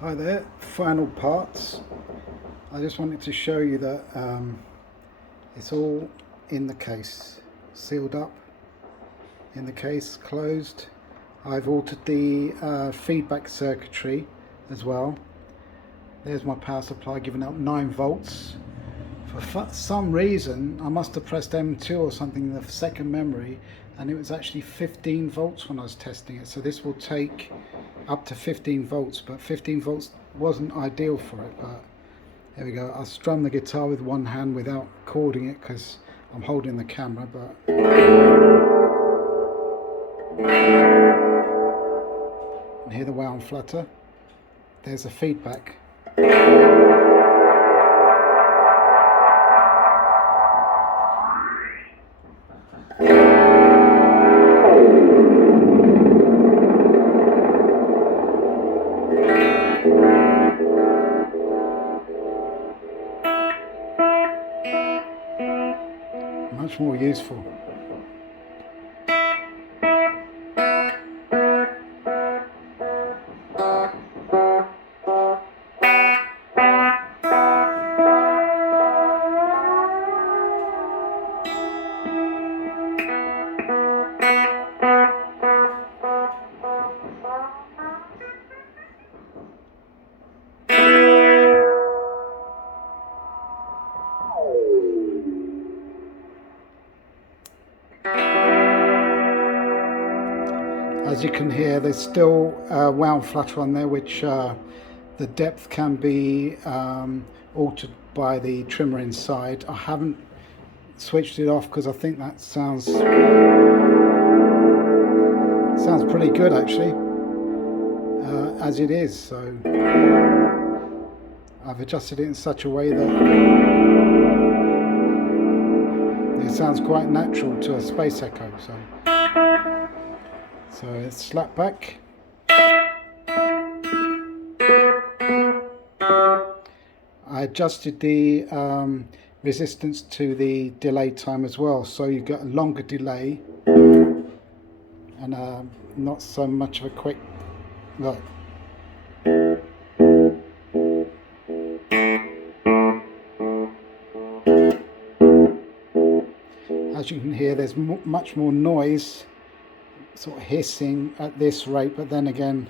Hi there, final parts. I just wanted to show you that it's all in the case, sealed up in the case, closed. I've altered the feedback circuitry as well. There's my power supply giving out 9 volts. For some reason I must have pressed M2 or something in the second memory, and it was actually 15 volts when I was testing it. So this will take up to 15 volts, but 15 volts wasn't ideal for it. But there we go. I'll strum the guitar with one hand without chording it because I'm holding the camera. But and hear the wow and flutter. There's a feedback. Much more useful. As you can hear, there's still wow and flutter on there, which the depth can be altered by the trimmer inside. I haven't switched it off because I think that sounds pretty good actually, as it is. So I've adjusted it in such a way that it sounds quite natural to a space echo. So it's slap back. I adjusted the resistance to the delay time as well, so you get a longer delay and not so much of a quick look. As you can hear, there's much more noise, sort of hissing at this rate, but then again,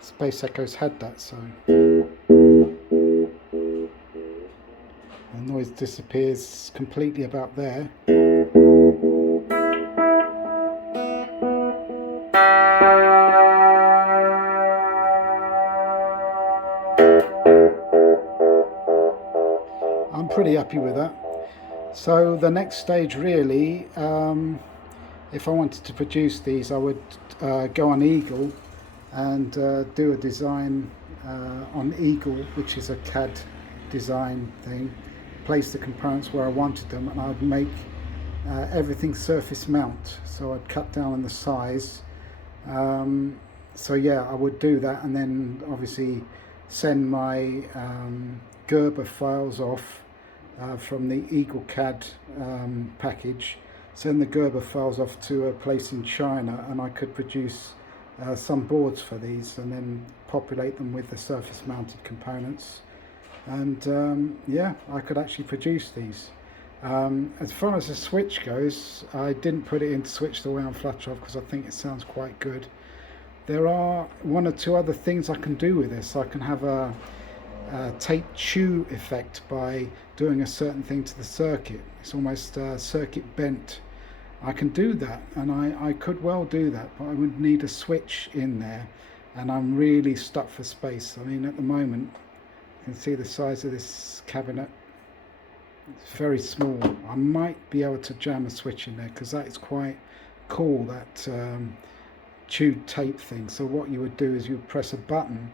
Space Echo's had that, so the noise disappears completely about there. I'm pretty happy with that. So the next stage really, if I wanted to produce these, I would go on Eagle and do a design on Eagle, which is a CAD design thing, place the components where I wanted them, and I'd make everything surface mount, so I'd cut down on the size. So yeah, I would do that, and then obviously send my Gerber files off from the Eagle CAD package, send the Gerber files off to a place in China, and I could produce some boards for these and then populate them with the surface mounted components, and yeah, I could actually produce these. As far as the switch goes, I didn't put it in to switch the wow and flutter off because I think it sounds quite good. There are one or two other things I can do with this. I can have a tape chew effect by doing a certain thing to the circuit. It's almost circuit bent. I can do that, and I could well do that, but I would need a switch in there, and I'm really stuck for space. I mean, at the moment, you can see the size of this cabinet. It's very small. I might be able to jam a switch in there because that is quite cool, that chewed tape thing. So what you would do is you would press a button,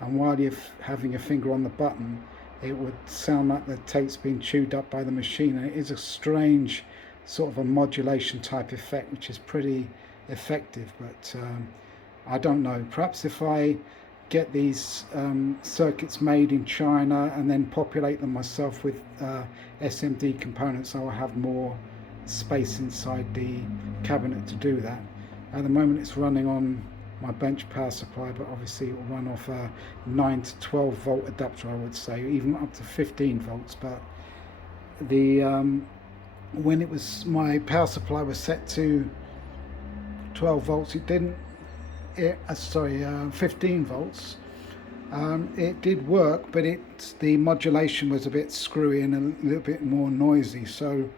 and while you're having your finger on the button, it would sound like the tape's being chewed up by the machine, and it is a strange sort of a modulation type effect, which is pretty effective. But I don't know, perhaps if I get these circuits made in China and then populate them myself with SMD components, I will have more space inside the cabinet to do that. At the moment it's running on my bench power supply, but obviously it will run off a 9 to 12 volt adapter, I would say, even up to 15 volts. But the when it was, my power supply was set to 12 volts, it didn't, 15 volts. It did work, but the modulation was a bit screwy and a little bit more noisy. So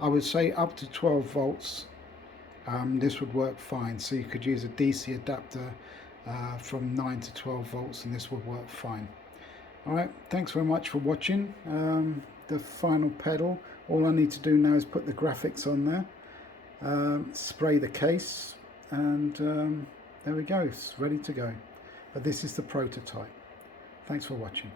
I would say up to 12 volts, this would work fine. So you could use a DC adapter from 9 to 12 volts, and this would work fine. Alright, thanks very much for watching the final pedal. All I need to do now is put the graphics on there, spray the case, and there we go, it's ready to go. But this is the prototype. Thanks for watching.